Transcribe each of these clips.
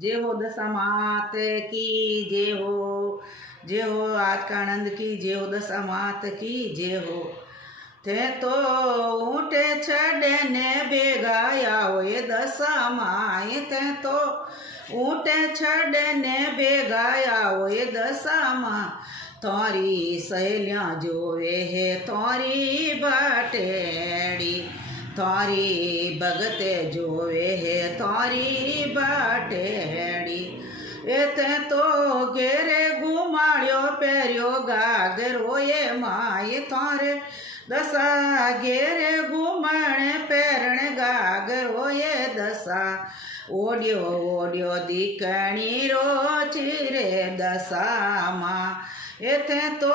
जय हो दशा मात की जय हो आकानंद की जय हो दशा मात की जय हो। ते तो ऊँटे छड़े ने बेगाया हो ये दशा माए, ते तो ऊँटे छड़े ने बेगाया हो ये दशा माँ। तोरी सहेलियाँ जोवे है तोरी बाटेड़ी, तोरी भगते जोवे है तोरी बाटेड़ी। एते तो घेरे घुमाड़ियो पेरियो गागरो ये माए, तोरे दशा घेरे घुमण पेरण गागरो ये दशा। ओडियो ओडियो दीकणी रो चिरे दशा माँ। एथे तो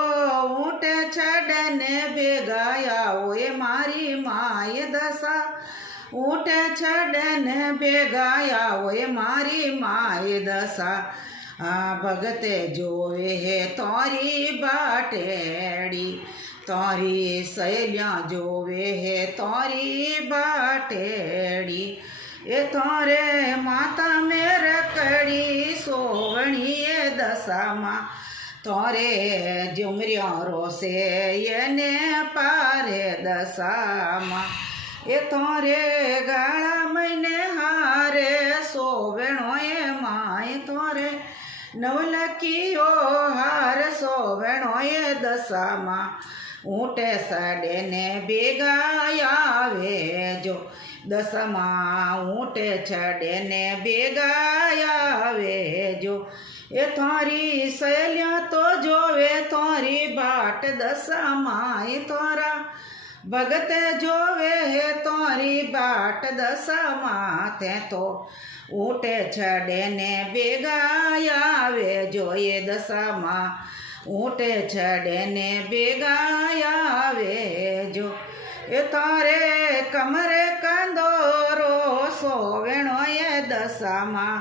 ऊँटे छड़ने बेगाया ओए मारी माए दशा, ऊँटे छड़ने बेगाया ओए मारी माए दशा। भगते जोवे है तोरी बाटेड़ी, तोरी सहेलियाँ जोवे है तोरी बाटेड़ी। ये तोरे माता में रकड़ी सोवणी ये दशा माँ। तोरे जुमरियों रोसे ये ने पारे दशा माँ। ये तोरे गाड़ा महीने हारे सोवेणो ये माए, तोरे नवलकियो हार सोवेणो ये दशा माँ। ऊँटे सड़े ने बेगायावे जो दशा माँ, ऊँटे चढ़े ने बेगायावे जो। ये थारी सहेलियाँ तो जोवे तोरी बाट दशा माँ, ये तोरा भगत जोवे है तोरी बाट दशा माँ। ते तो ऊँटे चढ़े ने बेगायावे जो ये दशा माँ, ऊँटे चढ़े ने बेगायावे जो। ये तारे कमरे कंदोरो सोवेणो ये दशा माँ,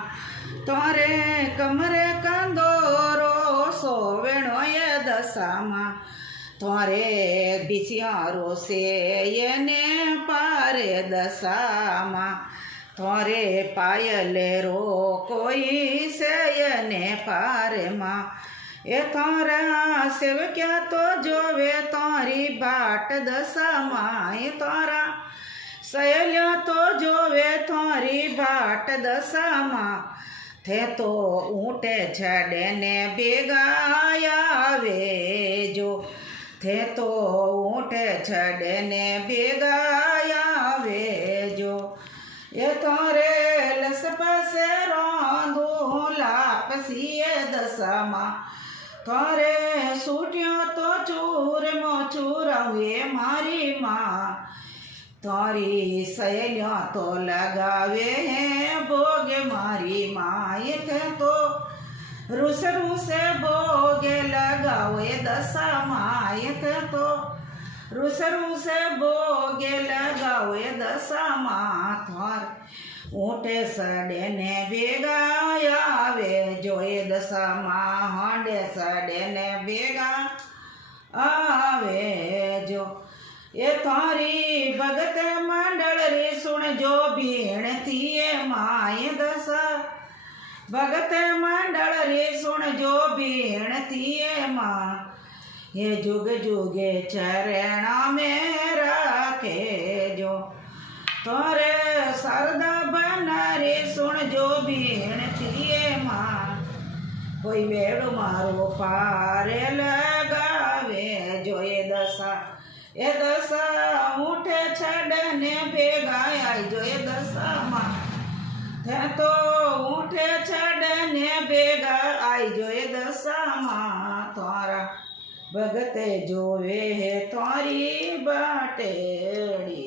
तारे कमरे कंदोरो सोवेणो ये दशा माँ। तारे बिसियारो से ये ने पारे दशा माँ, तारे पायल रो कोई से ये ने पारे माँ। ये तारा सेवक्या तो जोवे तारी बाट दशा माँ, ये तारा सहेलियाँ तो जोवे तारी बाट दशा माँ। थे तो ऊँटे छड़े ने बेगायावे जो, थे तो ऊँटे छड़े ने बेगायावे जो। ये तारे लसपा से रोंदू लापसी दशा माँ, तारे सूटियों तो चूर मोचूर हुए मारी माँ। तारी सहेलियाँ तो लगावे हैं भोग मारी माँ, ये तो रुस रुसे भोग लगावे दशा माँ। ये तो रुस रुसे भोग लगावे दशा माँ। थार ऊँटे सड़े ने बेगायावे जो ये दशा माँ, हांडे सड़े ने बेगा आवे जो। ये थारी भगत मंडल रे सुन जो भीण थी माँ, ये दशा भगत मंडल रे सुन जो भीण थी माँ। ये जुग जुगे चरणा में रखे जो, तोरे सरदा बना रे सुन जो भीण थी माँ। कोई वेड़ मारो पारे लगावे जो ये दशा, ये दशा ऊँटे छड़ने बेगाया जो ये दशा माँ। थे तो ऊँटे छड़ने बेगा आई जो ये दशा माँ। तारा भगते जोवे है तारी बाटेड़ी।